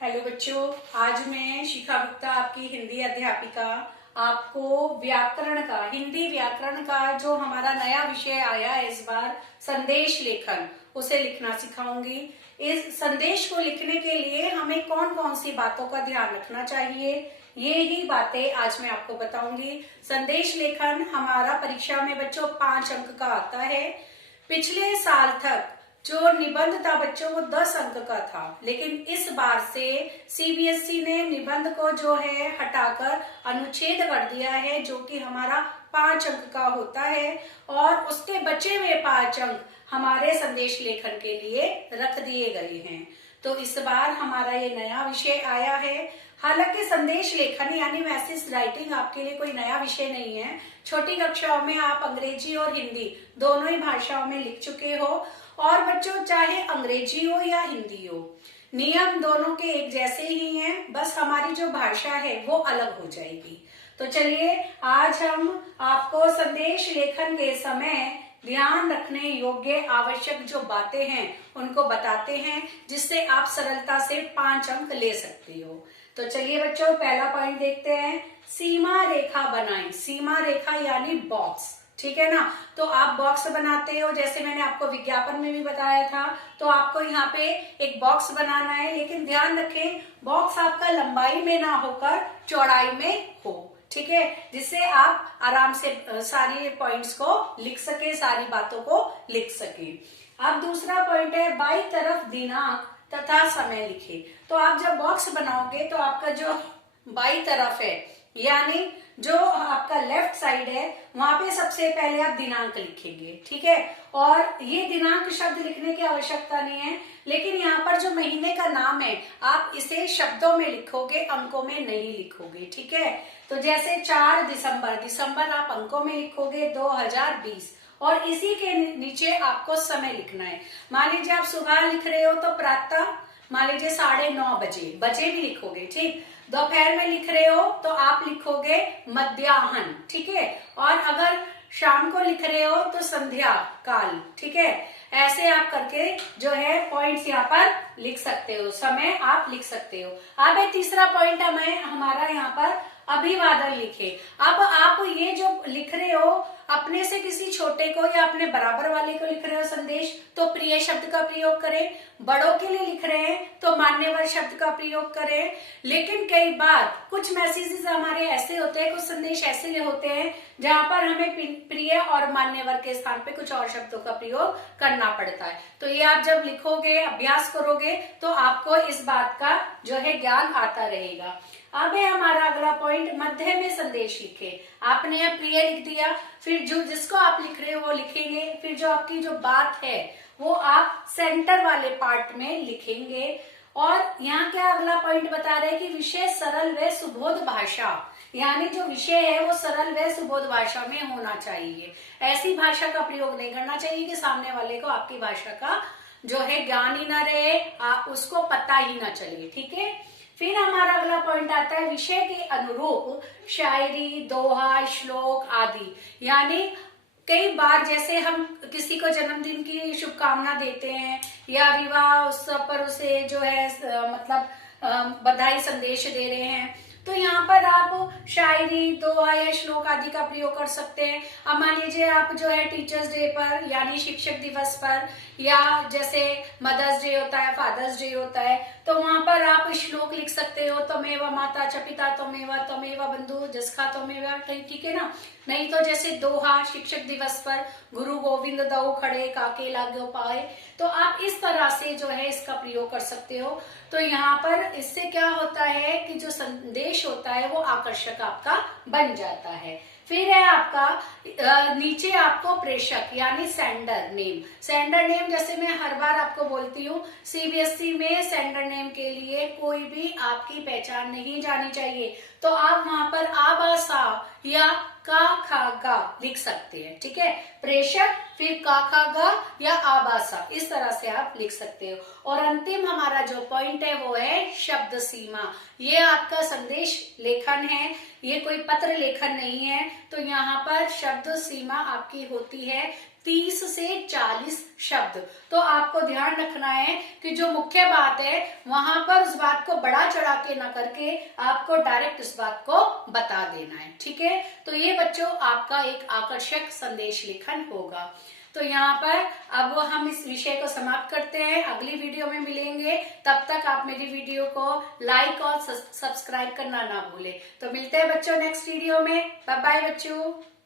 Hello बच्चों, आज मैं शिखा गुप्ता आपकी हिंदी अध्यापिका आपको हिंदी व्याकरण का जो हमारा नया विषय आया है इस बार संदेश लेखन, उसे लिखना सिखाऊंगी। इस संदेश को लिखने के लिए हमें कौन कौन सी बातों का ध्यान रखना चाहिए, ये ही बातें आज मैं आपको बताऊंगी। संदेश लेखन हमारा परीक्षा में बच्चों 5 अंक का आता है। पिछले साल तक जो निबंध था बच्चों वो 10 अंक का था, लेकिन इस बार से सीबीएसई ने निबंध को जो है हटाकर अनुच्छेद कर दिया है, जो कि हमारा 5 अंक का होता है, और उसके बचे हुए 5 अंक हमारे संदेश लेखन के लिए रख दिए गए हैं। तो इस बार हमारा ये नया विषय आया है। हालांकि संदेश लेखन यानी मैसेज राइटिंग आपके लिए कोई नया विषय नहीं है। छोटी कक्षाओं में आप अंग्रेजी और हिंदी दोनों ही भाषाओं में लिख चुके हो, और बच्चों चाहे अंग्रेजी हो या हिंदी हो, नियम दोनों के एक जैसे ही हैं, बस हमारी जो भाषा है वो अलग हो जाएगी। तो चलिए आज हम आपको संदेश लेखन के समय ध्यान रखने योग्य आवश्यक जो बातें हैं उनको बताते हैं, जिससे आप सरलता से 5 अंक ले सकते हो। तो चलिए बच्चों, पहला पॉइंट देखते हैं। सीमा रेखा बनाएं। सीमा रेखा यानी बॉक्स, ठीक है ना। तो आप बॉक्स बनाते हो, जैसे मैंने आपको विज्ञापन में भी बताया था, तो आपको यहाँ पे एक बॉक्स बनाना है, लेकिन ध्यान रखें बॉक्स आपका लंबाई में ना होकर चौड़ाई में हो, ठीक है, जिससे आप आराम से सारी पॉइंट्स को लिख सके, सारी बातों को लिख सके। अब दूसरा पॉइंट है बाई तरफ दिनांक तथा समय लिखे। तो आप जब बॉक्स बनाओगे तो आपका जो बाई तरफ है यानी जो आपका लेफ्ट साइड है, वहां पे सबसे पहले आप दिनांक लिखेंगे, ठीक है। और ये दिनांक शब्द लिखने की आवश्यकता नहीं है, लेकिन यहाँ पर जो महीने का नाम है आप इसे शब्दों में लिखोगे, अंकों में नहीं लिखोगे, ठीक है। तो जैसे 4 दिसंबर, दिसंबर आप अंकों में लिखोगे 2020, और इसी के नीचे आपको समय लिखना है। मान लीजिए आप सुबह लिख रहे हो तो प्रातः मान लीजिए 9:30 बजे, बजे भी लिखोगे, ठीक। दोपहर में लिख रहे हो तो आप लिखोगे मध्याह्न, ठीक है। और अगर शाम को लिख रहे हो तो संध्या काल, ठीक है। ऐसे आप करके जो है पॉइंट्स यहाँ पर लिख सकते हो, समय आप लिख सकते हो। अब एक तीसरा पॉइंट हमारा यहाँ पर अभिवादन लिखे। अब आप ये जो लिख रहे हो अपने से किसी छोटे को या अपने बराबर वाले को लिख रहे हो संदेश, तो प्रिय शब्द का प्रयोग करें। बड़ों के लिए लिख रहे हैं तो मान्यवर शब्द का प्रयोग करें। लेकिन कई बार कुछ मैसेजेस हमारे ऐसे होते हैं, कुछ संदेश ऐसे होते हैं जहां पर हमें प्रिय और मान्यवर के स्थान पे कुछ और शब्दों का प्रयोग करना पड़ता है। तो ये आप जब लिखोगे, अभ्यास करोगे, तो आपको इस बात का जो है ज्ञान आता रहेगा। अब है हमारा अगला पॉइंट, मध्य में संदेश लिखे। आपने यह प्रिय लिख दिया, फिर जो जिसको आप लिख रहे हो वो लिखेंगे, फिर जो आपकी जो बात है वो आप सेंटर वाले पार्ट में लिखेंगे। और यहाँ क्या अगला पॉइंट बता रहे हैं कि विषय सरल व सुबोध भाषा, यानी जो विषय है वो सरल व सुबोध भाषा में होना चाहिए। ऐसी भाषा का प्रयोग नहीं करना चाहिए कि सामने वाले को आपकी भाषा का जो है ज्ञान ही ना रहे, उसको पता ही ना चले, ठीक है। फिर हमारा अगला पॉइंट आता है विषय के अनुरूप शायरी, दोहा, श्लोक आदि। यानी कई बार जैसे हम किसी को जन्मदिन की शुभकामना देते हैं या विवाह उत्सव पर उसे जो है मतलब बधाई संदेश दे रहे हैं, तो यहाँ पर आप शायरी, दोहा या श्लोक आदि का प्रयोग कर सकते हैं। अब मान लीजिए आप जो है टीचर्स डे पर यानी शिक्षक दिवस पर, या जैसे मदर्स डे होता है, फादर्स डे होता है, तो वहां पर आप श्लोक लिख सकते हो, त्वमेव माता च पिता त्वमेव बंधु जसखा त्वमेव, ठीक है ना। नहीं तो जैसे दोहा शिक्षक दिवस पर, गुरु गोविंद दऊ खड़े काके लाग्यो पाए, तो आप इस तरह से जो है इसका प्रयोग कर सकते हो। तो यहाँ पर इससे क्या होता है कि जो संदेश होता है वो आकर्षक आपका बन जाता है। फिर है आपका नीचे आपको प्रेषक यानी सेंडर नेम। सेंडर नेम जैसे मैं हर बार आपको बोलती हूँ, सीबीएसई में सेंडर नेम के लिए कोई भी आपकी पहचान नहीं जानी चाहिए, तो आप वहां पर आबासा या का खा गा लिख सकते हैं, ठीक है। प्रेषक, फिर का खा गा या आबासा, इस तरह से आप लिख सकते हो। और अंतिम हमारा जो पॉइंट है वो है शब्द सीमा। ये आपका संदेश लेखन है, ये कोई पत्र लेखन नहीं है, तो यहाँ पर शब्द सीमा आपकी होती है 30 से 40 शब्द। तो आपको ध्यान रखना है कि जो मुख्य बात है वहां पर उस बात को बढ़ा चढ़ा के ना करके आपको डायरेक्ट इस बात को बता देना है। ठीक है, तो ये बच्चों आपका एक आकर्षक संदेश लेखन होगा। तो यहाँ पर अब हम इस विषय को समाप्त करते हैं, अगली वीडियो में मिलेंगे। तब तक आप मेरी वीडियो को लाइक और सब्सक्राइब करना ना भूलें। तो मिलते हैं बच्चों नेक्स्ट वीडियो में। बाय बाय बच्चों।